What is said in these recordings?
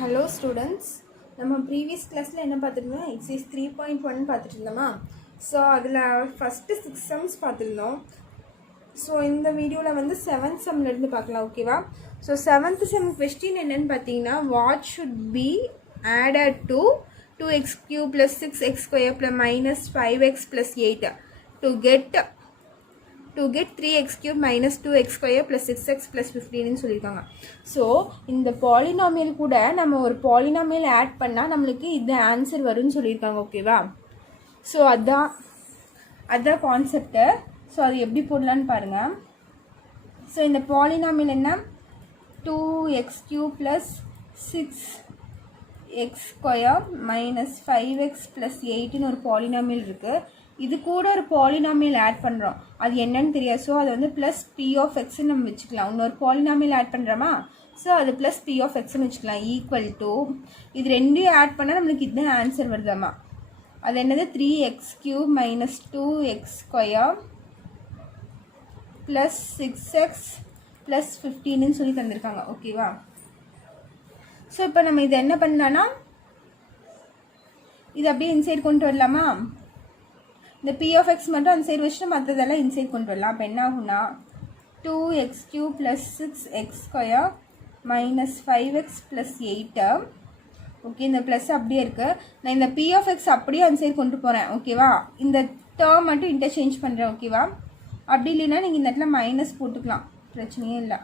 Hello students, நம்ம previous கிளாஸில் என்ன பார்த்துருந்தோம்? எக்ஸைஸ் 3.1 பார்த்துட்டு இருந்தோமா? ஸோ அதில் ஃபஸ்ட்டு 6 சம்ஸ் பார்த்துருந்தோம். ஸோ இந்த வீடியோவில் வந்து 7th சம்லேருந்து பார்க்கலாம், ஓகேவா? ஸோ 7th சம் கொஸ்டின் என்னென்னு பார்த்தீங்கன்னா, what should be added to 2x³ + 6x² + -5x + 8 to get 3x³ - 2x² + 6x + 15 சொல்லியிருக்காங்க. ஸோ இந்த பாலினாமியல் கூட நம்ம ஒரு பாலினாமியல் ஆட் பண்ணால் நம்மளுக்கு இது ஆன்சர் வரும்னு சொல்லியிருக்காங்க, ஓகேவா? ஸோ அதான் கான்செப்டு. ஸோ அது எப்படி போடலான்னு பாருங்கள். ஸோ இந்த பாலினாமியல் என்ன? 2x³ + 6x² - 5x + 8ன்னு ஒரு பாலினாமியல் இருக்குது. இது கூட ஒரு பாலினாமியல் ஆட் பண்ணுறோம், அது என்னன்னு தெரியாது. ஸோ அது வந்து ப்ளஸ் p(x)ன்னு நம்ம வச்சுக்கலாம். இன்னொரு பாலினாமியல் ஆட் பண்ணுறோமா? ஸோ அது ப்ளஸ் p(x)ன்னு வச்சுக்கலாம். ஈக்குவல் டு இது ரெண்டையும் ஆட் பண்ணால் நம்மளுக்கு இதுதான் ஆன்சர் வருதாம்மா. அது என்னது? 3x³ - 2x² + 6x + 15ன்னு சொல்லி தந்திருக்காங்க, ஓகேவா? ஸோ இப்போ நம்ம இது என்ன பண்ணலான்னா, இது அப்படியே இன்சைட் கொண்டு வரலாமா? இந்த p(x) மட்டும் அந்த சைடு வச்சுட்டு மற்றதெல்லாம் இன்சைட் கொண்டு வரலாம். அப்போ என்ன ஆகும்னா, 2x³ + 6x² - 5x + 8. ஓகே, இந்த ப்ளஸ் அப்படியே இருக்குது. நான் இந்த p(x) அப்படியே அந்த சைடு கொண்டு போகிறேன், ஓகேவா? இந்த டேர்ம் மட்டும் இன்டர்சேஞ்ச் பண்ணுறேன், ஓகேவா? அப்படி இல்லைன்னா நீங்கள் இந்த இடத்துல மைனஸ் போட்டுக்கலாம், பிரச்சனையே இல்லை.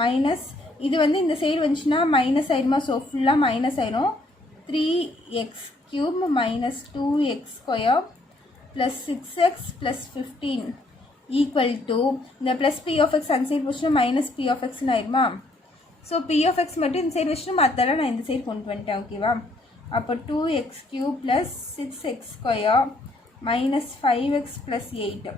மைனஸ் இது வந்து இந்த சைடு வந்துச்சுன்னா மைனஸ் ஆயிடுமா? ஸோ ஃபுல்லாக மைனஸ் ஆயிடும். 3x³ - 2x² + 6x + 15 equal to இந்த ப்ளஸ் p(x) அந்த சைடு வச்சுன்னா மைனஸ் p(x)ன்னு ஆயிடுமா? ஸோ p(x) மட்டும் இந்த சைடு வச்சுட்டு மற்றெல்லாம் நான் இந்த சைடு கொண்டு வந்துட்டேன், ஓகேவா? அப்போ 2x³ + 6x² - 5x + 8.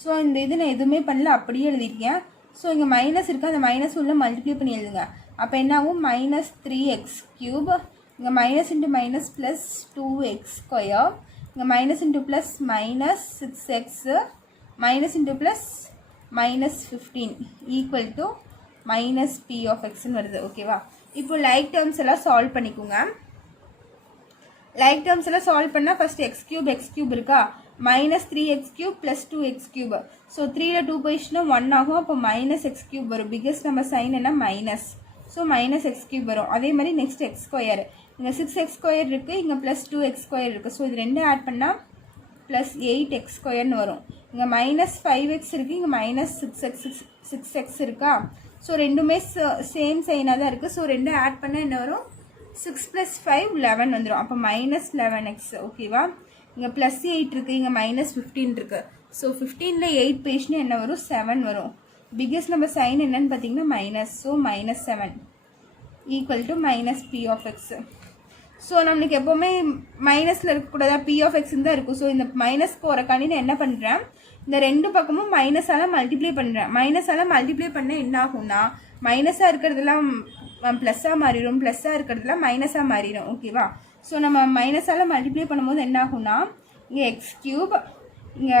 ஸோ இந்த இது நான் எதுவுமே பண்ணல, அப்படியே எழுதியிருக்கேன். ஸோ இங்கே மைனஸ் இருக்குது, அந்த மைனஸ் உள்ள மல்டிப்ளை பண்ணி எழுதுங்க. அப்போ என்ன ஆகும்? -3x³ இங்கே minus into minus plus 2x², இங்கே minus into plus -6x minus into plus -15 equal to -p(x)ன்னு வருது, ஓகேவா? இப்போ லைக் டேர்ம்ஸ் எல்லாம் சால்வ் பண்ணிக்கோங்க. லைக் டேர்ம்ஸ் எல்லாம் சால்வ் பண்ணால் ஃபஸ்ட் x³ இருக்கா? -3x³ + 2x³. ஸோ 3ல் 2 போயிடுச்சுன்னா 1 ஆகும். அப்போ -x³ வரும். பிக்கஸ்ட் நம்ம சைன் என்ன? மைனஸ். ஸோ -x³ வரும். அதே மாதிரி நெக்ஸ்ட் x². இங்கே 6x² இருக்குது, இங்கே ப்ளஸ் 2x² இருக்குது. ஸோ இது ரெண்டும் ஆட் பண்ணால் ப்ளஸ் 8x²ன்னு வரும். இங்கே -5x இருக்குது, இங்கே -6x இருக்கா? ஸோ ரெண்டுமே சேம் சைனாக தான் இருக்குது. ஸோ ரெண்டும் ஆட் பண்ணால் என்ன வரும்? 6 + 5 11 வந்துடும். அப்போ -11x, ஓகேவா? இங்கே ப்ளஸ் 8 இருக்குது, இங்கே -15 இருக்குது. ஸோ 15ல் 8 பேஜ்னா என்ன வரும்? 7 வரும். பிக்கஸ்ட் நம்ம சைன் என்னன்னு பார்த்தீங்கன்னா minus. So -7 equal to -p(x). So நம்மளுக்கு எப்போவுமே மைனஸில் இருக்கக்கூடாதா? p(x) தான் இருக்கும். ஸோ இந்த மைனஸ் போகிறக்காண்டி நான் என்ன பண்ணுறேன்? இந்த ரெண்டு பக்கமும் மைனஸால் மல்டிப்ளை பண்ணுறேன். மைனஸால் மல்டிப்ளை பண்ண என்ன ஆகும்னா, மைனஸாக இருக்கிறதெல்லாம் ப்ளஸ்ஸாக மாறிடும், ப்ளஸ்ஸாக இருக்கிறதுலாம் மைனஸாக மாறிடும், ஓகேவா? ஸோ நம்ம மைனஸால் மல்டிப்ளை பண்ணும்போது என்ன ஆகும்னா, இங்கே x³ இங்கே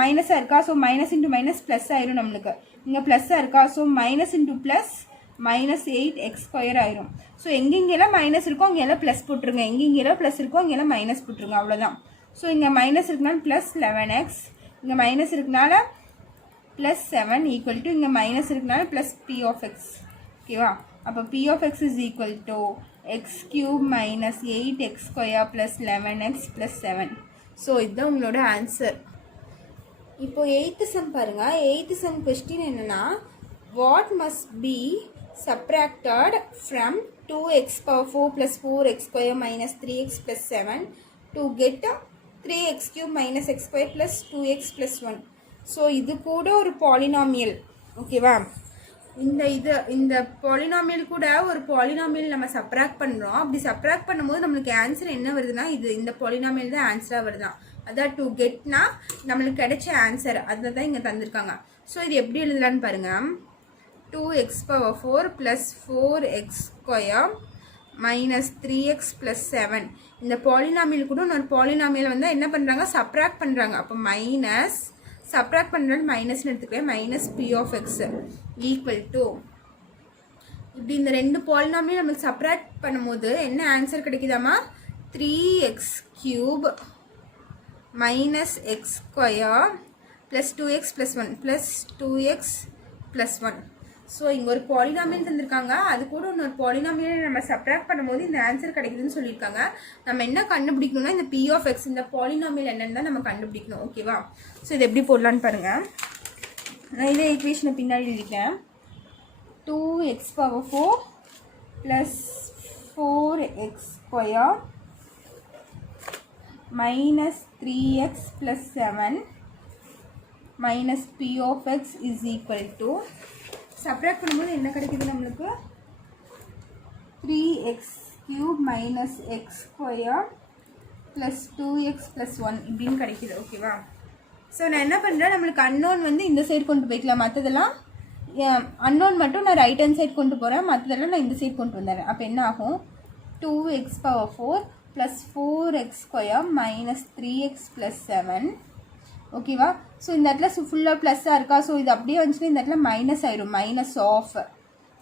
மைனஸாக இருக்கா? So minus into minus plus ஆயிரும் நம்மளுக்கு. இங்கே ப்ளஸ்ஸாக இருக்கா? So minus into plus -8x² ஆயிரும். ஸோ எங்கெங்கெல்லாம் மைனஸ் இருக்கோ அங்கெல்லாம் ப்ளஸ் போட்டுருங்க, எங்கெங்கெல்லாம் ப்ளஸ் இருக்கோ அங்கெல்லாம் மைனஸ் போட்டுருங்க, அவ்வளோதான். ஸோ இங்கே மைனஸ் இருக்குனால ப்ளஸ் 11x, இங்கே மைனஸ் இருக்குனால ப்ளஸ் 7 ஈக்குவல் டு இங்கே மைனஸ் இருக்குனால ப்ளஸ் p(x), ஓகேவா? அப்போ p(x) is equal to x³ - 8x² + 11x + 7. So இதுதான் உங்களோட ஆன்சர். இப்போ 8th சம் பாருங்கள். 8th சம் கொஸ்டின் என்னென்னா, what must be subtracted from 2x⁴ + 4x² - 3x + 7 to get 3x³ - x² + 2x + 1. So இது கூட ஒரு பாலினாமியல், ஓகேவா? இந்த பாலினாமியல் கூட ஒரு பாலினாமியல் நம்ம சப்ராக்ட் பண்ணுறோம். அப்படி சப்ராக்ட் பண்ணும்போது நம்மளுக்கு ஆன்சர் என்ன வருதுன்னா, இந்த பாலினாமியல் தான் ஆன்சராக வருதான். அதான் டு கெட்னா நம்மளுக்கு கிடைச்ச ஆன்சர், அதை தான் இங்கே தந்திருக்காங்க. ஸோ இது எப்படி எழுதலான்னு பாருங்கள். 2x⁴ + 4x² - 3x + 7. இந்த பாலினாமியல் கூட ஒரு பாலினாமியல் வந்து என்ன பண்ணுறாங்க? சப்ராக்ட் பண்ணுறாங்க. அப்போ மைனஸ் சப்ராக்ட் பண்ணுறது மைனஸ்ன்னு எடுத்துக்கிறேன். -p(x) ஈக்குவல் டு இப்படி இந்த ரெண்டு பாலினாமியல் நமக்கு சப்ராக்ட் பண்ணும்போது என்ன answer கிடைக்குதாமா 3x³ minus x square plus 2x plus 1 plus 2x plus 1. So இங்கே ஒரு பாலினாமியல் தந்திருக்காங்க, அது கூட இன்னொரு பாலினாமியல் நம்ம சப்ராக்ட் பண்ணும்போது இந்த ஆன்சர் கிடைக்குதுன்னு சொல்லியிருக்காங்க. நம்ம என்ன கண்டுபிடிக்கணும்னா இந்த p of x இந்த பாலினாமியல் என்னன்னு தான் நம்ம கண்டுபிடிக்கணும். ஓகேவா? ஸோ இது எப்படி போடலான்னு பாருங்கள். நான் இதே ஈக்குவேஷனை பின்னாடி எழுதிக்கிறேன். 2x⁴ plus 4x square minus 3x plus 7 minus p of x is equal to subtract பண்ணும்போது என்ன கிடைக்குது நம்மளுக்கு 3x³ minus x square plus 2x plus 1 இப்படின்னு கிடைக்குது. ஓகேவா? ஸோ நான் என்ன பண்ணுறேன், நம்மளுக்கு அன்னோன் வந்து இந்த சைடு கொண்டு போய்க்கலாம், மற்றதெல்லாம் அன்னோன் மட்டும் நான் ரைட் ஹேண்ட் சைடு கொண்டு போகிறேன், மற்றதெல்லாம் நான் இந்த சைடு கொண்டு வந்துடுறேன். அப்போ என்ன ஆகும் 2x⁴ plus 4x² minus 3x plus 7. ஓகேவா? ஸோ இந்த இடத்துல ஃபுல்லாக ப்ளஸ்ஸாக இருக்கா, ஸோ இது அப்படியே வந்துச்சுன்னா இந்த இடத்துல மைனஸ் ஆயிடும், மைனஸ் ஆஃப்.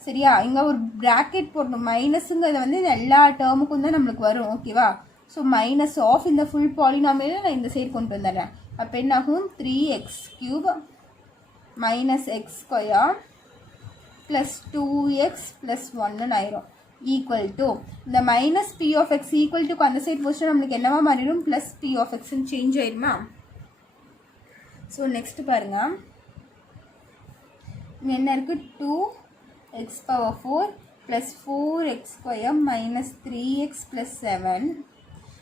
சரியா? இங்கே ஒரு ப்ராக்கெட் போடணும். மைனஸுங்கிறத வந்து எல்லா டேர்முக்கும் தான் நம்மளுக்கு வரும். ஓகேவா? ஸோ மைனஸ் ஆஃப் இந்த ஃபுல் பாலினாமியல் நான் இந்த சைடு கொண்டு வந்துடுறேன். அப்போ என்ன ஆகும் 3x³ minus x² plus 2x plus 1 ஆயிரும் ஈக்குவல் டு இந்த minus p of x equal டுக்கு அந்த சைட் போச்சுன்னா நம்மளுக்கு என்னவா மாறிடும், ப்ளஸ் p of xன்னு சேஞ்ச் ஆயிடுமா? ஸோ நெக்ஸ்ட் பாருங்க, என்ன இருக்குது 2x⁴ plus 4x² minus 3x plus 7.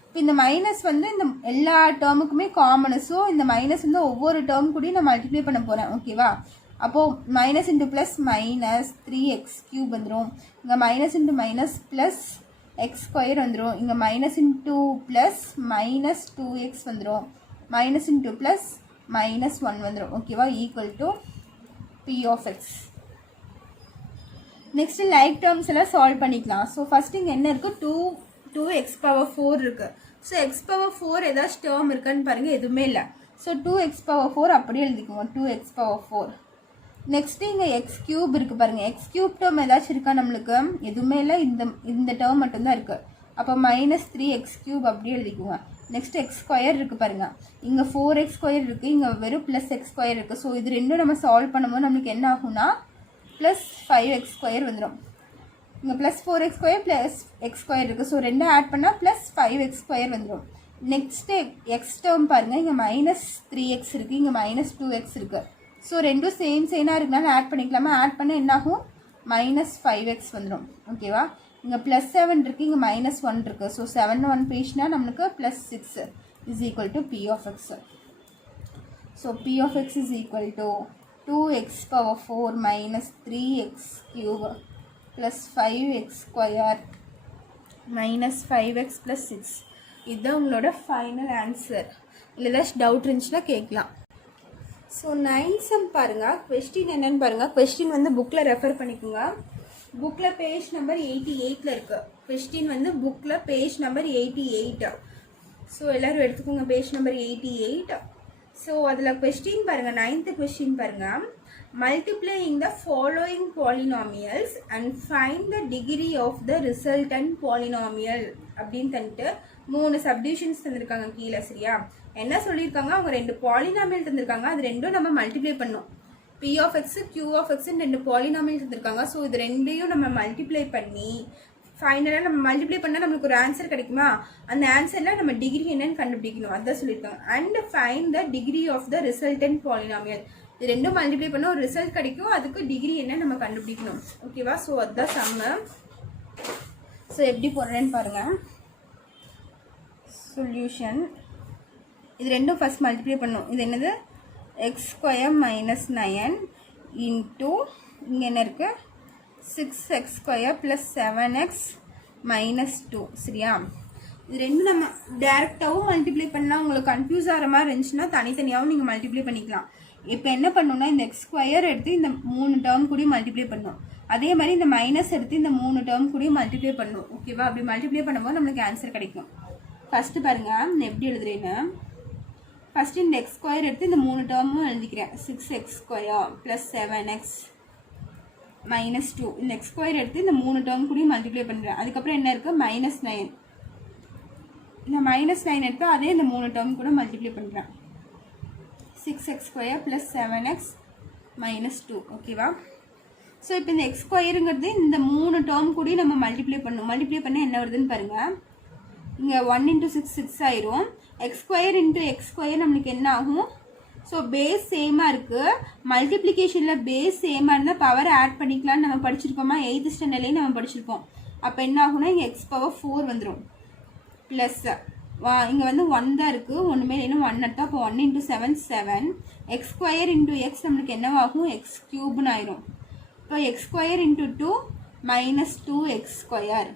இப்போ இந்த மைனஸ் வந்து இந்த எல்லா டேர்முக்குமே காமனு. ஸோ இந்த மைனஸ் வந்து ஒவ்வொரு டேர்ம் கூடயும் நான் மல்டிப்ளை பண்ண போகிறேன். ஓகேவா? அப்போது minus into plus minus 3x³ வந்துடும். இங்கே minus into minus plus x² வந்துடும். இங்கே minus into plus minus 2x வந்துடும். மைனஸ் இன்ட்டு ப்ளஸ் மைனஸ் 1 வந்துடும். ஓகேவா? Equal to p of x. Next like terms எல்லாம் சால்வ் பண்ணிக்கலாம். ஸோ ஃபஸ்ட்டு இங்கே என்ன இருக்குது, 2x⁴ இருக்குது. ஸோ x⁴ ஏதாச்சும் டேர்ம் இருக்கான்னு பாருங்கள், எதுவுமே இல்லை. ஸோ 2x⁴ அப்படியே எழுதிக்குவோம், 2x⁴. நெக்ஸ்ட்டு இங்கே x³ இருக்குது பாருங்கள், x³ டேர்ம் ஏதாச்சும் இருக்கா நம்மளுக்கு, எதுவுமே இல்லை, இந்த டேர்ம் மட்டும்தான் இருக்குது. அப்போ மைனஸ் 3x³ அப்படியே எழுதிக்குவோம். நெக்ஸ்ட் x² இருக்குது பாருங்கள், இங்கே 4x² இருக்குது, இங்கே வெறும் ப்ளஸ் x² இருக்குது. ஸோ இது ரெண்டும் நம்ம சால்வ் பண்ணும்போது நம்மளுக்கு என்ன ஆகும்னா ப்ளஸ் 5x² வந்துடும். இங்கே ப்ளஸ் 4x² ப்ளஸ் x² இருக்குது. ஸோ ரெண்டும் ஆட் பண்ணால் ப்ளஸ் 5x² வந்துடும். நெக்ஸ்ட்டு எக்ஸ் டேர்ம் பாருங்கள், இங்கே மைனஸ் 3x இருக்குது, இங்கே மைனஸ் 2x இருக்குது. ஸோ ரெண்டும் சேனாக இருக்குனால ஆட் பண்ணிக்கலாமா? ஆட் பண்ணால் என்னாகும் மைனஸ் 5x வந்துடும். ஓகேவா? இங்கே ப்ளஸ் 7 இருக்குது, இங்கே மைனஸ் 1 இருக்குது. ஸோ 7 1 பேசினா நம்மளுக்கு plus 6 is equal to p of x. So p of x is equal to 2x⁴ minus 3x³ plus 5x² minus 5x plus 6. இதுதான் உங்களோட ஃபைனல் ஆன்சர். இல்லை ஏதாச்சும் டவுட் இருந்துச்சுன்னா கேட்கலாம். ஸோ 9 சம் பாருங்கள், கொஸ்டின் என்னென்னு பாருங்கள். கொஸ்டின் வந்து புக்கில் ரெஃபர் பண்ணிக்கோங்க. புக்கில் பேஜ் நம்பர் 88 இருக்குது. கொஸ்டின் வந்து புக்கில் பேஜ் நம்பர் 88. ஸோ எல்லோரும் எடுத்துக்கோங்க பேஜ் நம்பர் 88. ஸோ அதில் கொஸ்டின் பாருங்கள், 9th கொஸ்டின் பாருங்கள். Multiplying the following polynomials and find the degree of the resultant polynomial அப்படின்னு தந்துட்டு 3 சப்டிவிஷன்ஸ் தந்திருக்காங்க கீழே. சரியா? என்ன சொல்லியிருக்காங்க, அவங்க 2 பாலினாமியல் தந்திருக்காங்க, அது ரெண்டும் நம்ம மல்டிப்ளை பண்ணோம். p of x, q of x 2 polynomial தந்திருக்காங்க. ஸோ இது ரெண்டையும் நம்ம மல்டிப்ளை பண்ணி ஃபைனலாக நம்ம மல்டிப்ளை பண்ணால் நம்மளுக்கு ஒரு ஆன்சர் கிடைக்குமா? அந்த ஆன்சரில் நம்ம டிகிரி என்னன்னு கண்டுபிடிக்கணும், அதான் சொல்லியிருக்காங்க. And find the degree of the resultant polynomial. இது ரெண்டும் மல்டிப்ளை பண்ணால் ஒரு ரிசல்ட் கிடைக்கும், அதுக்கு டிகிரி என்ன நம்ம கண்டுபிடிக்கணும். ஓகேவா? ஸோ அதுதான் சம்மு. ஸோ எப்படி போடுறேன்னு பாருங்கள். சொல்யூஷன் இது ரெண்டும் ஃபஸ்ட் மல்டிப்ளை பண்ணும். இது என்னது, x² minus 9 இன்ட்டு இங்கே என்ன இருக்குது 6x² plus 7x minus 2. சரியா? இது ரெண்டும் நம்ம டேரெக்டாகவும் மல்டிப்ளை பண்ணலாம். உங்களுக்கு கன்ஃபியூஸ் ஆகிற மாதிரி இருந்துச்சுன்னா தனித்தனியாகவும் நீங்கள் மல்டிப்ளை பண்ணிக்கலாம். இப்போ என்ன பண்ணணும்னா இந்த x² எடுத்து இந்த 3 டேர்ம் கூடயும் மல்டிப்ளை பண்ணணும். அதே மாதிரி இந்த மைனஸ் எடுத்து இந்த 3 டேர்ம் கூடயும் மல்டிப்ளை பண்ணணும். ஓகேவா? அப்படி மல்டிப்ளை பண்ணும்போது நம்மளுக்கு ஆன்சர் கிடைக்கும். ஃபஸ்ட்டு பாருங்கள், நான் எப்படி எழுதுறேன்னு. ஃபஸ்ட்டு இந்த x² எடுத்து இந்த 3 டேர்மும் எழுதிக்கிறேன். 6x² plus 7x மைனஸ் 2 இந்த எக்ஸ் ஸ்கொயர் எடுத்து இந்த 3 டேர்ம் கூட மல்டிப்ளை பண்ணுறேன். அதுக்கப்புறம் என்ன இருக்குது மைனஸ் 9 இந்த மைனஸ் 9 எடுத்து அதே இந்த 3 டேர்ம் கூட மல்டிப்ளை பண்ணுறேன். 6x square plus 7x minus 2 ஓகேவா. ஸோ இப்போ இந்த எக்ஸ் ஸ்கொயருங்கிறது இந்த 3 டேர்ம் கூட நம்ம மல்டிப்ளை பண்ணணும். மல்டிப்ளை பண்ண என்ன வருதுன்னு பாருங்கள். இங்கே 1 × 6 6 ஆயிரும். X square into X square நம்மளுக்கு என்ன ஆகும். ஸோ பேஸ் சேமாக இருக்குது. மல்டிப்ளிகேஷனில் பேஸ் சேமாக இருந்தால் பவர் ஆட் பண்ணிக்கலான்னு நம்ம படிச்சிருப்போமா 8th ஸ்டாண்டர்ட்லேயும் நம்ம படிச்சிருப்போம். அப்போ என்ன ஆகும்னா இங்கே எக்ஸ் பவர் 4 வந்துடும். ப்ளஸ் இங்கே வந்து 1 தான் இருக்குது, ஒன்றுமே இல்லைன்னா 1 எடுத்தால் அப்போ 1 × 7 7 எக்ஸ் ஸ்கொயர் இன்ட்டு எக்ஸ் நம்மளுக்கு என்னவாகும் எக்ஸ் க்யூப்னு ஆயிரும். இப்போ X square into 2 minus 2x square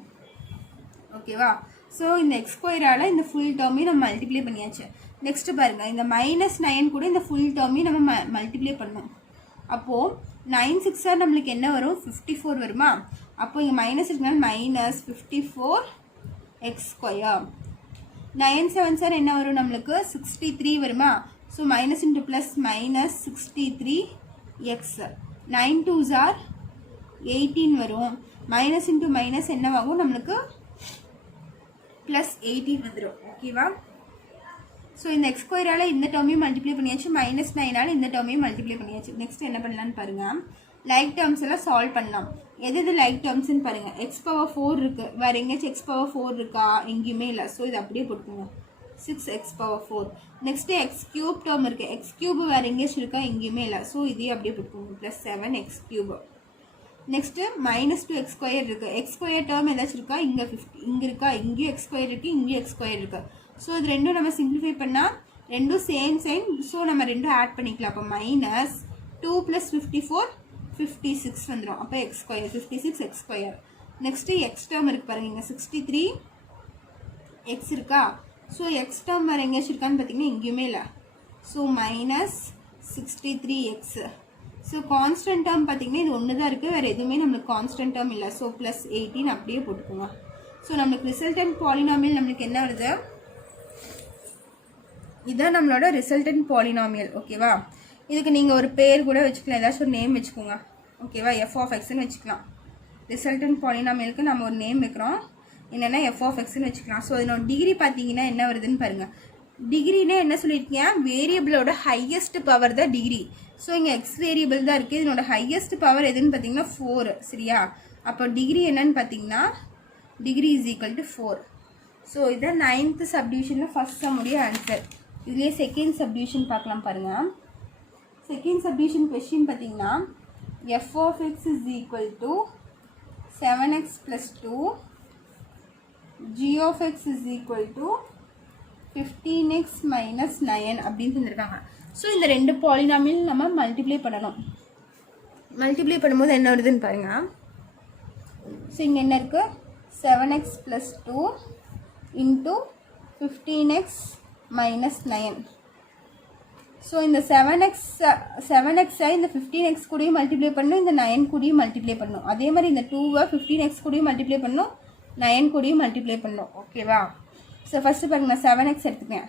ஓகேவா. ஸோ இந்த எக்ஸ் ஸ்கொயரால் இந்த ஃபுல் டேர்மையும் நம்ம மல்டிப்ளை பண்ணியாச்சு. நெக்ஸ்ட்டு பாருங்கள் இந்த மைனஸ் 9 கூட இந்த ஃபுல் டேர்மையும் நம்ம மல்டிப்ளை பண்ணோம். அப்போது 9 6 நம்மளுக்கு என்ன வரும் 54 வருமா. அப்போது இங்கே மைனஸ் இருக்கனால மைனஸ் 54x ஸ்கொயர். 9 7 என்ன வரும் நம்மளுக்கு 63 வருமா. So minus into plus minus 63x. 9 2s 18 வரும். மைனஸ் இன்ட்டு மைனஸ் என்னவாகும் நம்மளுக்கு ப்ளஸ் 18 வந்துடும் ஓகேவா. ஸோ இந்த எக்ஸ் ஸ்கொயரால் இந்த டேர்மையும் மல்டிப்ளை பண்ணியாச்சு, மைனஸ் 9ஆல் இந்த டேர்மையும் மல்டிப்ளை பண்ணியாச்சு. நெக்ஸ்ட் என்ன பண்ணலான்னு பாருங்கள். லைக் டேர்ம்ஸ் எல்லாம் சால்வ் பண்ணலாம். எது லைக் டேர்ம்ஸ்ன்னு பாருங்கள். எக்ஸ் பவர் 4 இருக்குது, வேறு எங்கேயாச்சும் எக்ஸ் பவர் 4 இருக்கா எங்கேயுமே இல்லை. ஸோ இது அப்படியே போட்டுக்கோங்க 6x power 4. Next X cube term இருக்குது, எக்ஸ் க்யூப் வேறு எங்கேயாச்சும் இருக்கா எங்கேயுமே இல்லை. ஸோ இதையும் அப்படியே போட்டுக்கோங்க plus 7x cube. Next minus 2x square இருக்குது. எக்ஸ் ஸ்கொயர் டேர்ம் ஏதாச்சும் இருக்கா இங்கே 50 இங்கே இருக்கா, இங்கேயும் எக்ஸ் ஸ்கொயர் இருக்குது, இங்கேயும் எக்ஸ் ஸ்கொயர் இருக்குது. ஸோ இது ரெண்டும் நம்ம சிம்பிளிஃபை பண்ணால் ரெண்டும் சேம் சைன். ஸோ நம்ம ரெண்டும் ஆட் பண்ணிக்கலாம். அப்போ மைனஸ் 2 + 54 56 வந்துடும். அப்போ X square 56 X square. Next X term இருக்குது பாருங்கள், இங்கே 63 எக்ஸ் இருக்கா. ஸோ எக்ஸ் டேர்ம் வேறு எங்கேயாச்சும் இருக்கான்னு பார்த்தீங்கன்னா எங்கேயுமே இல்லை. So minus 63x. So constant term பார்த்தீங்கன்னா இது ஒன்று தான் இருக்குது, வேறு எதுவுமே நம்மளுக்கு கான்ஸ்டன்ட் டேர்ம் இல்லை. ஸோ ப்ளஸ் 18 அப்படியே போட்டுக்கோங்க. ஸோ நம்மளுக்கு ரிசல்டன்ட் பாலினாமியல் நம்மளுக்கு என்ன வருது, இதுதான் நம்மளோட ரிசல்டன்ட் பாலினாமியல் ஓகேவா. இதுக்கு நீங்கள் ஒரு பேர் கூட வச்சுக்கலாம், ஏதாச்சும் ஒரு நேம் வச்சுக்கோங்க ஓகேவா. f(x)ன்னு வச்சுக்கலாம். ரிசல்டன்ட் பாலினாமியலுக்கு நம்ம ஒரு நேம் வைக்கிறோம், என்னென்னா f(x)ன்னு வச்சுக்கலாம். ஸோ இதனோட டிகிரி பார்த்தீங்கன்னா என்ன வருதுன்னு பாருங்கள். டிகிரினா என்ன சொல்லியிருக்கீங்க, வேரியபிளோட ஹையஸ்ட் பவர் தான் டிகிரி. ஸோ இங்கே எக்ஸ் வேரியபிள் தான் இருக்குது, இதனோட ஹையஸ்ட் பவர் எதுன்னு பார்த்தீங்கன்னா 4 சரியா. அப்போ டிகிரி என்னன்னு பார்த்தீங்கன்னா degree is equal to 4. So இதான் 9th சப்டிவிஷனில் ஃபஸ்ட் சம்முடைய ஆன்சர். இதுலேயே செகண்ட் சப்டிவிஷன் பார்க்கலாம் பாருங்கள். செகண்ட் சப்டிவிஷன் கொஸ்டின் பார்த்தீங்கன்னா f(x) is equal to 7x + 2 g(x) is equal to 15x - 9 அப்படின்னு தந்துருக்காங்க. ஸோ இந்த ரெண்டு பாலினாமியல் நம்ம மல்டிப்ளை பண்ணணும். மல்டிப்ளை பண்ணும்போது என்ன வருதுன்னு பாருங்கள். ஸோ இங்கே என்ன இருக்குது 7x + 2 இன்ட்டு 15x - 9. ஸோ இந்த 7x இந்த 15x கூடயும் மல்டிப்ளை பண்ணணும், இந்த 9 கூடயும் மல்டிப்ளை பண்ணணும். அதே மாதிரி இந்த 2 15x கூடயும் மல்டிப்ளை பண்ணணும், 9 கூடயும் மல்டிப்ளை பண்ணணும் ஓகேவா. ஸோ ஃபஸ்ட்டு பாருங்க நான் 7x எடுத்துக்கேன்.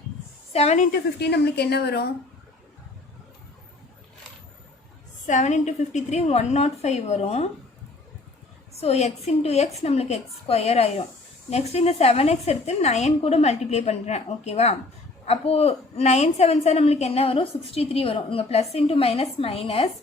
7 × 15 நம்மளுக்கு என்ன வரும் 7 × 53 105 வரும். ஸோ x × x நம்மளுக்கு x ஸ்கொயர் ஆயிரும். நெக்ஸ்ட் இந்த 7x எடுத்து 9 கூட மல்டிப்ளை பண்ணுறேன் ஓகேவா. அப்போது 9 7 நம்மளுக்கு என்ன வரும் 63 வரும். இங்கே ப்ளஸ் இன்ட்டு மைனஸ் மைனஸ்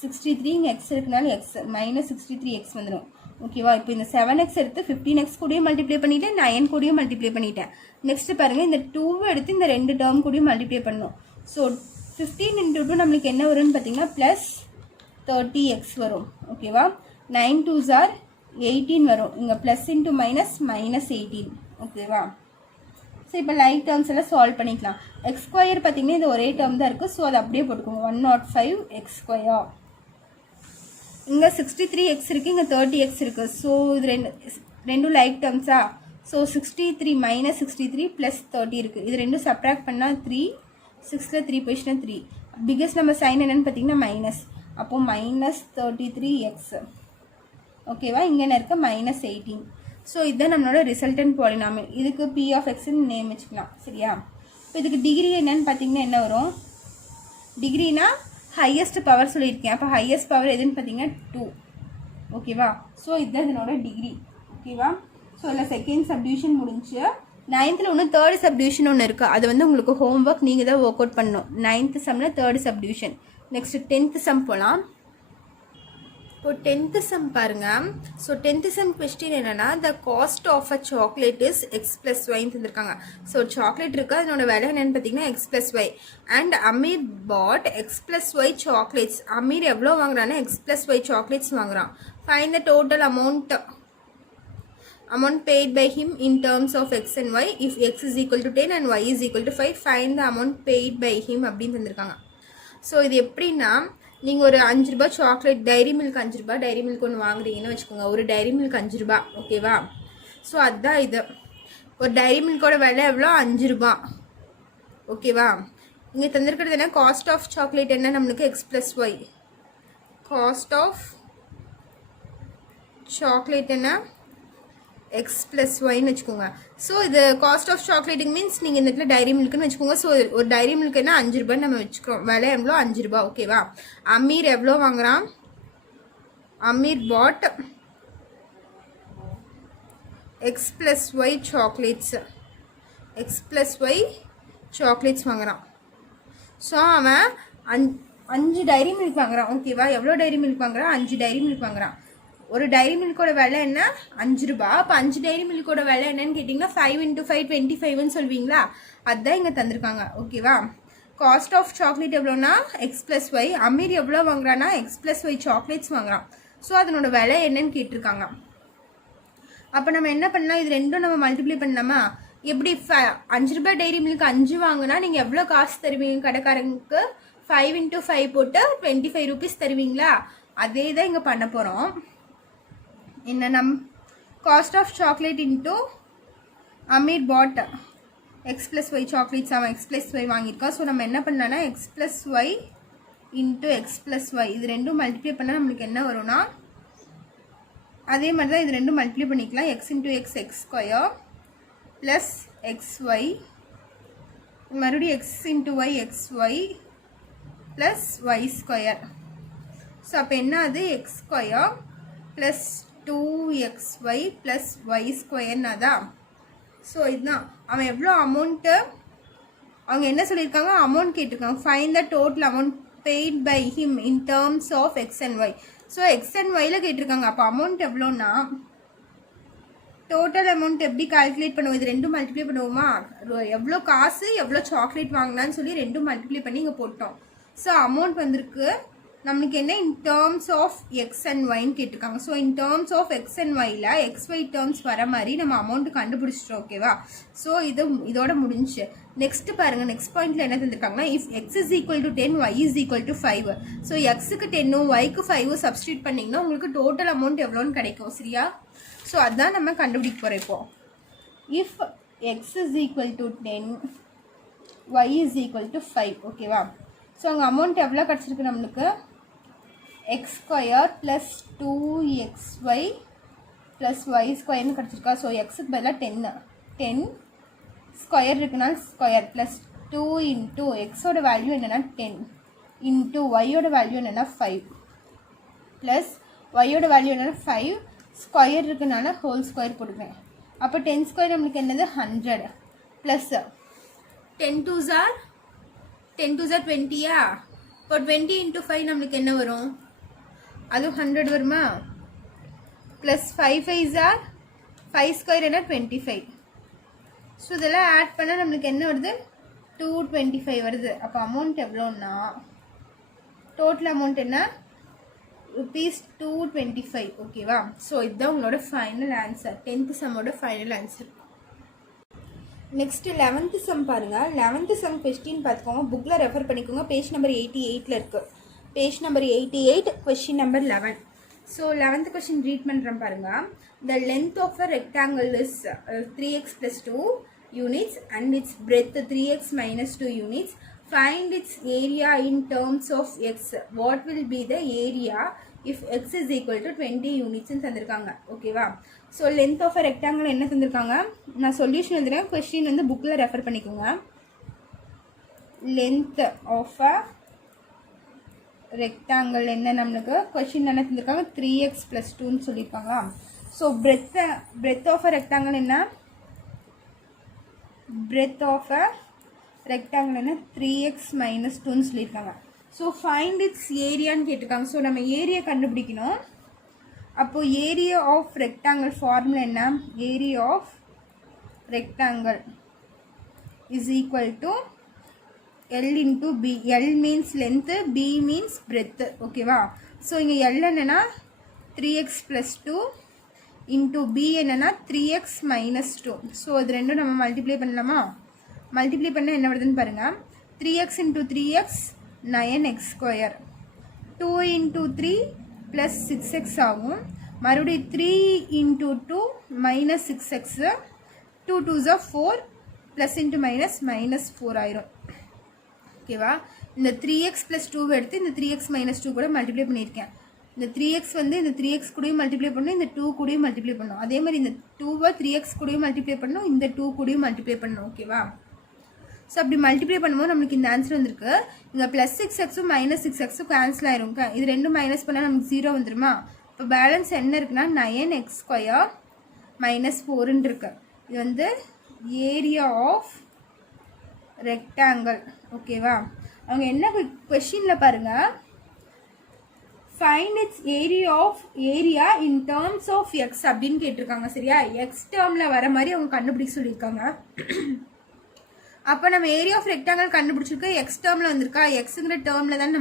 63, இங்கே எக்ஸ் இருக்குனால எக்ஸ் மைனஸ் 63x வந்துடும் ஓகேவா. இப்போ இந்த 7x எடுத்து 15x கூடயும் மல்டிப்ளை பண்ணிவிட்டேன், 9 கூடயும் மல்டிப்ளை பண்ணிட்டேன். நெக்ஸ்ட்டு பாருங்கள் இந்த 2 எடுத்து இந்த ரெண்டு டேர்ம் கூடயும் மல்டிப்ளை பண்ணணும். ஸோ 15 × 2 நம்மளுக்கு என்ன வரும்னு பார்த்தீங்கன்னா ப்ளஸ் 30x வரும் ஓகேவா. 9 2s 18 வரும். இங்கே ப்ளஸ் இன்ட்டு மைனஸ் மைனஸ் 18 ஓகேவா. ஸோ இப்போ லைக் டேர்ம்ஸ் எல்லாம் சால்வ் பண்ணிக்கலாம். எக்ஸ் ஸ்கொயர் பார்த்தீங்கன்னா இது ஒரே டேர்ம் தான் இருக்குது. ஸோ அதை அப்படியே போட்டுக்கோங்க 105x ஸ்கொயர். இங்கே 63x இருக்குது, இங்கே 30x இருக்குது. ஸோ இது ரெண்டும் லைக் டேர்ம்ஸா. ஸோ 63 - 63 + 30 இருக்குது. இது ரெண்டும் சப்ராக்ட் பண்ணால் 3, 6ல் 3 போயிடுச்சுன்னா 3. பிக்கஸ்ட் நம்ம சைன் என்னென்னு பார்த்தீங்கன்னா மைனஸ். அப்போது மைனஸ் 33x ஓகேவா. இங்கே என்ன இருக்குது மைனஸ் 18. ஸோ இதுதான் நம்மளோட ரிசல்டன்ட் பாலினாமியல். இதுக்கு p(x)ன்னு நேம் வச்சுக்கலாம் சரியா. இப்போ இதுக்கு டிகிரி என்னன்னு பார்த்தீங்கன்னா என்ன வரும், டிகிரினா ஹையஸ்ட் பவர் சொல்லியிருக்கேன். அப்போ ஹையஸ்ட் பவர் எதுன்னு பார்த்தீங்கன்னா 2 ஓகேவா. ஸோ இதுதான் இதனோட டிகிரி. ஓகேவா. ஸோ இதில் செகண்ட் சப்டிவிஷன் முடிஞ்சு. 9th ஒன்று தேர்ட் சப்டிவிஷன் ஒன்று இருக்குது. அது வந்து உங்களுக்கு ஹோம்ஒர்க் நீங்கள் தான் ஒர்க் அவுட் பண்ணணும். 9th சம்மில் third subdivision. Next 10th some போகலாம். இப்போ 10th சம் பாருங்கள். ஸோ 10th சம் கொஸ்டின் என்னென்னா, the cost of a chocolate is X plus ஒய்ன்னு தந்துருக்காங்க. ஸோ சாக்லேட் இருக்குது, அதனோட விலை என்னென்னு பார்த்தீங்கன்னா X plus Y. And Amir bought X plus Y chocolates. Amir எவ்வளோ வாங்குறான்னா எக்ஸ் ப்ளஸ் ஒய் சாக்லேட்ஸ் வாங்குறான். Find the total amount paid by him in terms of x and y. If x is equal to 10 and y is equal to 5, find the amount paid by him அப்படின்னு தந்திருக்காங்க. So இது எப்படின்னா, நீங்கள் ஒரு 5 ரூபா chocolate, diary milk 5 ரூபா, diary milk ஒன்று வாங்குறீங்கன்னு வச்சுக்கோங்க. ஒரு டைரி மில்க் 5 ரூபா. ஓகேவா. ஸோ அதுதான் இது. ஒரு டைரி மில்கோட விலை எவ்வளோ? 5 ரூபா. ஓகேவா. இங்கே தந்திருக்கிறது என்ன? காஸ்ட் ஆஃப் சாக்லேட் என்ன நம்மளுக்கு? X plus Y. Cost of chocolate என்ன? எக்ஸ் ப்ளஸ் ஒய்ன்னு வச்சுக்கோங்க. ஸோ இது காஸ்ட் ஆஃப் சாக்லேட்டுக்கு மீன்ஸ் நீங்கள் இந்த இடத்துல டைரி மில்க்குன்னு வச்சுக்கோங்க. ஸோ ஒரு டைரி மில்க் என்ன 5 ரூபான்னு நம்ம வச்சுக்கிறோம். விலை எவ்வளோ? 5 ரூபா. ஓகேவா. அமீர் எவ்வளோ வாங்குறான்? Amir bought X plus Y chocolates. X plus Y chocolates வாங்குறான். ஸோ அவன் 5 டைரி மில்க் வாங்குறான். ஓகேவா. எவ்வளோ டைரி மில்க் வாங்குறான்? 5 டைரி மில்க் வாங்குறான். ஒரு டைரி மில்கோட விலை என்ன? 5 ரூபா. அப்போ 5 டைரி மில்கோட விலை என்னன்னு கேட்டிங்கன்னா 5 × 5 25ன்னு சொல்வீங்களா? அதுதான் இங்கே தந்திருக்காங்க. ஓகேவா. காஸ்ட் ஆஃப் சாக்லேட் எவ்வளோனா எக்ஸ் ப்ளஸ் ஒய். அமீர் எவ்வளோ வாங்குறான்னா எக்ஸ் ப்ளஸ் ஒய் சாக்லேட்ஸ் வாங்குறான். ஸோ அதனோட விலை என்னன்னு கேட்டிருக்காங்க. அப்போ நம்ம என்ன பண்ணலாம்? இது ரெண்டும் நம்ம மல்டிப்ளை பண்ணலாமா? எப்படி? 5 ரூபாய் டைரி மில்க் 5 வாங்கினா நீங்கள் எவ்வளோ காசு தருவீங்க கடைக்காரங்களுக்கு? 5 × 5 போட்டு 25 ரூபீஸ் தருவீங்களா? அதே தான் இங்கே பண்ண போகிறோம். என்ன cost of chocolate into Amir bought X plus Y chocolates. அவன் எக்ஸ் ப்ளஸ் ஒய் வாங்கியிருக்கான். ஸோ நம்ம என்ன பண்ணலான்னா X plus Y into X plus Y இது ரெண்டும் மல்டிப்ளை பண்ணால் நம்மளுக்கு என்ன வரும்னா, அதே மாதிரி தான் இது ரெண்டும் மல்டிப்ளை பண்ணிக்கலாம். X into X X square plus X Y, மறுபடியும் X into Y X Y plus Y square. So அப்போ என்ன? அது X square plus 2xy plus Y ஸ்கொயர்னா தான். ஸோ இதுதான் அவன் எவ்வளோ அமௌண்ட்டு, அவங்க என்ன சொல்லியிருக்காங்க? அமௌண்ட் கேட்டிருக்காங்க. Find the total amount paid by him in terms of X and Y. So X and ஒய்யில் கேட்டிருக்காங்க. அப்போ அமௌண்ட் எவ்வளோன்னா, டோட்டல் அமௌண்ட் எப்படி கால்குலேட் பண்ணுவோம்? இது ரெண்டும் மல்டிப்ளை பண்ணுவோமா? எவ்வளோ காசு எவ்வளோ சாக்லேட் வாங்கினான்னு சொல்லி ரெண்டும் மல்டிப்ளை பண்ணி இங்கே போட்டோம். ஸோ அமௌண்ட் வந்திருக்கு நம்மளுக்கு என்ன? In terms of X and ஒய்ன்னு கேட்டிருக்காங்க. So in terms of X and ஒய்ல எக்ஸ் ஒய் டேர்ம்ஸ் வர மாதிரி நம்ம அமௌண்ட் கண்டுபிடிச்சிட்டோம். ஓகேவா. ஸோ இதோட முடிஞ்சு. நெக்ஸ்ட் பாருங்க. நெக்ஸ்ட் பாயிண்ட்ல என்ன தந்திருக்காங்கன்னா, if X is equal to 10 Y is equal to 5. So எக்ஸுக்கு 10 ஒய்க்கு 5 சப்ஸ்டியூட் பண்ணிங்கன்னா உங்களுக்கு டோட்டல் அமௌண்ட் எவ்வளோன்னு கிடைக்கும். சரியா. ஸோ அதுதான் நம்ம கண்டுபிடிக்க போகிறோம். இப்போ if X is equal to 10 Y is equal to 5. ஓகேவா. ஸோ அங்கே அமௌண்ட் எவ்வளோ கிடச்சிருக்கு நம்மளுக்கு? X square plus 2xy plus Y ஸ்கொயர்னு கிடச்சிருக்கா. ஸோ எக்ஸுக்கு பதிலாக 10 ஸ்கொயர் இருக்குனால ஸ்கொயர் ப்ளஸ் 2 இன்ட்டு எக்ஸோட வேல்யூ என்னென்னா 10 இன்ட்டு ஒய்யோட வேல்யூ என்னென்னா 5 ப்ளஸ் ஒய்யோட வேல்யூ என்னென்னா 5 ஸ்கொயர் இருக்குனால ஹோல் ஸ்கொயர் போட்டுக்கிறேன். அப்போ 10 ஸ்கொயர் நம்மளுக்கு என்னது? 100 ப்ளஸ் 10 2s are 20யா. இப்போ 20 இன்ட்டு 5 நம்மளுக்கு என்ன வரும்? அதுவும் 100 வருமா? ப்ளஸ் 5 5s are 5 ஸ்கொயர் என்ன? 25. ஸோ இதெல்லாம் ஆட் பண்ணால் நம்மளுக்கு என்ன வருது? 225 வருது. அப்போ அமௌண்ட் எவ்வளோன்னா, டோட்டல் அமௌண்ட் என்ன? ₹225. ஓகேவா. ஸோ இதுதான் உங்களோட ஃபைனல் ஆன்சர். 10th சம்மோட final answer. Next 11th sum பாருங்கள். 11th சம் கொஸ்டின் பார்த்துக்கோங்க. புக்கில் ரெஃபர் பண்ணிக்கோங்க. பேஜ் நம்பர் 88 இருக்குது. Page number 88 question number 11. So 11th question read பண்ணுறேன் பாருங்கள். The length of a rectangle is 3x + 2 units and its breadth 3x - 2 units. Find its area in terms of x. What will be the area if x is equal to 20 units தந்திருக்காங்க. ஓகேவா. So length of a rectangle என்ன தந்திருக்காங்க? நான் solution எழுதுறேன். Question வந்து புக்கில் refer பண்ணிக்கோங்க. Length of a rectangle என்ன நம்மளுக்கு கொஷின் என்ன தந்திருக்காங்க 3x + 2ன்னு சொல்லியிருக்காங்க. So breadth of a rectangle என்ன, பிரெத் ஆஃப் அ ரெக்டாங்கிள் என்ன 3x - 2ன்னு சொல்லியிருக்காங்க. ஸோ ஃபைண்ட் இட்ஸ் ஏரியான்னு கேட்டிருக்காங்க. ஸோ நம்ம ஏரியா கண்டுபிடிக்கணும். அப்போது ஏரியா ஆஃப் ரெக்டாங்கிள் ஃபார்முலா என்ன, area of rectangle is equal to L into B. L means length, B means breadth. ஓகேவா. ஸோ இங்கே L என்னன்னா 3x + 2 into B என்னன்னா 3x - 2. ஸோ அது ரெண்டும் நம்ம மல்டிப்ளை பண்ணலாமா, மல்டிப்ளை பண்ணால் என்ன வருதுன்னு பாருங்கள். 3x into 3x 9x², 2 into 3 + 6x ஆகும். மறுபடியும் 3 into 2 - 6x, 2 2s are 4, plus into minus -4 ஆயிரும். ஓகேவா. இந்த 3x + 2 எடுத்து இந்த 3x - 2 கூட மல்டிப்ளை பண்ணியிருக்கேன். இந்த 3x வந்து இந்த 3x கூடயும் மல்டிப்ளை பண்ணணும், இந்த 2 கூடயும் மல்டிப்ளை பண்ணணும். அதே மாதிரி இந்த 2வை 3x கூடயும் மல்டிப்ளை பண்ணணும், இந்த 2 கூடயும் மல்டிப்ளை பண்ணணும். ஓகேவா. ஸோ அப்படி மல்டிப்ளை பண்ணும்போது நம்மளுக்கு இந்த ஆன்சர் வந்திருக்கு. இங்கே +6xம் -6xம் கேன்சல் ஆயிரும். இது ரெண்டும் மைனஸ் பண்ணால் நமக்கு 0 வந்துருமா. இப்போ பேலன்ஸ் என்ன இருக்குன்னா 9x² - 4ன்னு இருக்கு. இது வந்து ஏரியா ஆஃப் ரெக்டாங்கிள். ஓகேவா. அவங்க என்ன கொஷினில் பாருங்கள், find its area in terms of X அப்படின்னு கேட்டிருக்காங்க. சரியா. எக்ஸ் டேர்மில் வர மாதிரி அவங்க கண்டுபிடிக்க சொல்லியிருக்காங்க. அப்போ நம்ம ஏரியா ஆஃப் ரெக்டாங்கிள் கண்டுபிடிச்சிருக்கு, எக்ஸ் டேர்மில் வந்திருக்கா, எக்ஸுங்கிற டேர்மில் தான்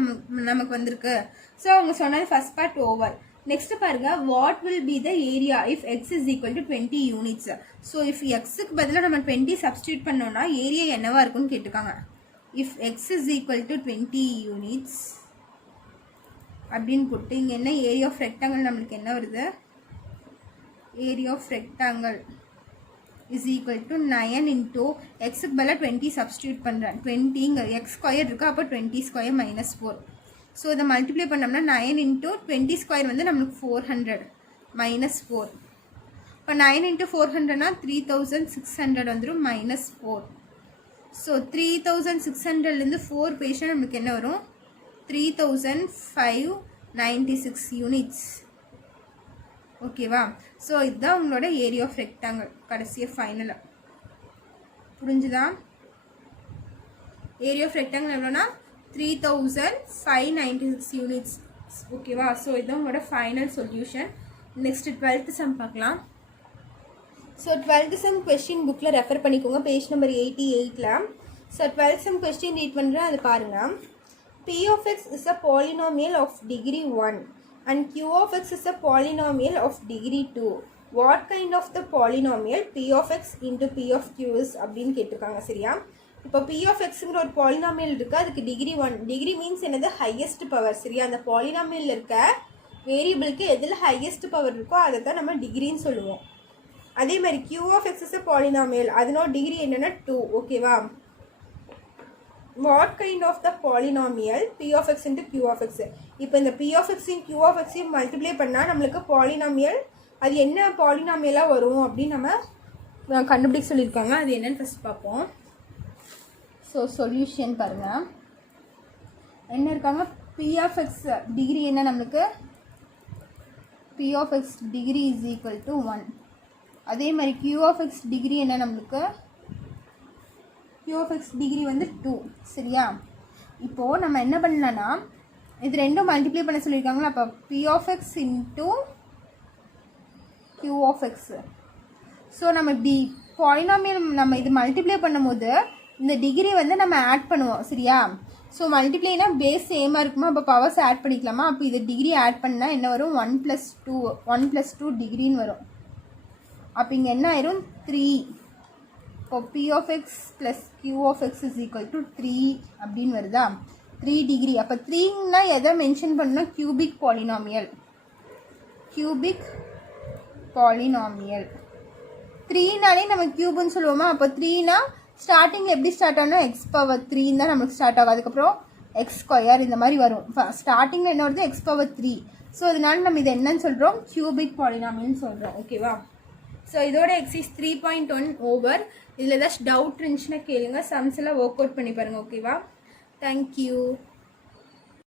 நமக்கு வந்திருக்கு. ஸோ அவங்க சொன்னது ஃபர்ஸ்ட் பார்ட் ஓவர். நெக்ஸ்ட் பாருங்க, what will be the area if X is equal to 20 units. So if எக்ஸுக்கு பதிலாக நம்ம 20 சப்ஸ்டியூட் பண்ணோம்னா ஏரியா என்னவா இருக்குன்னு கேட்டிருக்காங்க. If X is equal to 20 units அப்படின்னு போட்டு இங்கே என்ன ஏரியா ஆஃப் ரெக்டாங்கிள் நம்மளுக்கு என்ன வருது, area of rectangle is equal to 9 into எக்ஸுக்கு பதிலாக 20 சப்ஸ்டியூட் பண்ணுறேன். 20 இங்கே x² இருக்குது, அப்போ 20² - 4. ஸோ இதை மல்டிப்ளை பண்ணோம்னா 9 இன்டூ 20² வந்து நம்மளுக்கு 400 - 4. இப்போ 9 இன்டூ 400னா 3600 வந்துடும் -4. ஸோ 3600லேருந்து 4 பேஷன் நம்மளுக்கு என்ன வரும், 3596 யூனிட்ஸ். ஓகேவா. ஸோ இதுதான் உங்களோட ஏரியா ஆஃப் ரெக்டாங்கிள். கடைசியாக ஃபைனலாக புரிஞ்சுதா. ஏரியா ஆஃப் ரெக்டாங்கிள் எவ்வளோனா 3596 யூனிட்ஸ். ஓகேவா. ஸோ இதுதான் உங்களோட final solution. Next 12th sum பார்க்கலாம். ஸோ 12th சம் கொஸ்டின் புக்கில் ரெஃபர் பண்ணிக்கோங்க, பேஜ் நம்பர் 88ல். So 12th sum question read பண்ணுறேன், அது பாருங்கள். P of x is a polynomial of degree 1 and Q of x is a polynomial of degree 2. What kind of the polynomial P of x into P of Q is அப்படின்னு கேட்டிருக்காங்க. சரியா. இப்போ P of xங்கிற ஒரு polynomial இருக்குது, அதுக்கு degree 1. Degree means என்னது, highest power. சரியா. அந்த பாலினாமியல் இருக்க வேரியபிளுக்கு எதில் ஹையஸ்ட் பவர் இருக்கோ அதை தான் நம்ம டிகிரின்னு சொல்லுவோம். அதே மாதிரி Q of x is a polynomial, அதனோட டிகிரி என்னென்னா 2. ஓகேவா. What kind of the polynomial P of x into Q of x. இப்போ இந்த P of x Q of x multiply பண்ணால் நம்மளுக்கு பாலினாமியல், அது என்ன பாலினாமியலாக வரும் அப்படின்னு நம்ம கண்டுபிடிக்க சொல்லியிருக்காங்க. அது என்னன்னு ஃபஸ்ட் பார்ப்போம். ஸோ சொல்யூஷன் பாருங்கள், என்ன இருக்காங்க, P of x டிகிரி என்ன நம்மளுக்கு, P of x degree is equal to 1. அதே மாதிரி Q of x டிகிரி என்ன நம்மளுக்கு, Q of x டிகிரி வந்து 2. சரியா. இப்போது நம்ம என்ன பண்ணலான்னா இது ரெண்டும் மல்டிப்ளை பண்ண சொல்லியிருக்காங்களா. அப்போ P of x into Q of x. So நம்ம இப்படி பாலினாமியல் நம்ம இது மல்டிப்ளை பண்ணும்போது இந்த டிகிரி வந்து நம்ம ஆட் பண்ணுவோம். சரியா. ஸோ மல்டிப்ளைனா பேஸ் சேமாக இருக்குமா, அப்போ பவர்ஸ் ஆட் பண்ணிக்கலாமா. அப்போ இது டிகிரி ஆட் பண்ணால் என்ன வரும், 1 + 2 டிகிரின்னு வரும். அப்போ இங்கே என்ன ஆயிரும் 3. இப்போ P of x + Q of x is equal to 3 அப்படின்னு வருதா. 3 டிகிரி. அப்போ 3ன்னா எதை மென்ஷன் பண்ணணும், கியூபிக் பாலினாமியல். கியூபிக் பாலினாமியல் 3னாலே நம்ம கியூப்னு சொல்லுவோமா. அப்போ 3னா ஸ்டார்டிங் எப்படி ஸ்டார்ட் ஆகணும், x⁻3 தான் நமக்கு ஸ்டார்ட் ஆகும். அதுக்கப்புறம் x² இந்த மாதிரி வரும். ஸ்டார்டிங்கில் என்ன வருது, x⁻3. ஸோ அதனால நம்ம இது என்னன்னு சொல்கிறோம், கியூபிக் பாலினாமியல்னு சொல்கிறோம். ஓகேவா. ஸோ இதோட எக்ஸைஸ் 3.1 ஓவர். இதில் ஏதாச்சும் டவுட் இருந்துச்சுன்னா கேளுங்க, சம்ஸ் எல்லாம் ஒர்க் அவுட் பண்ணி பாருங்கள். ஓகேவா. தேங்க்யூ.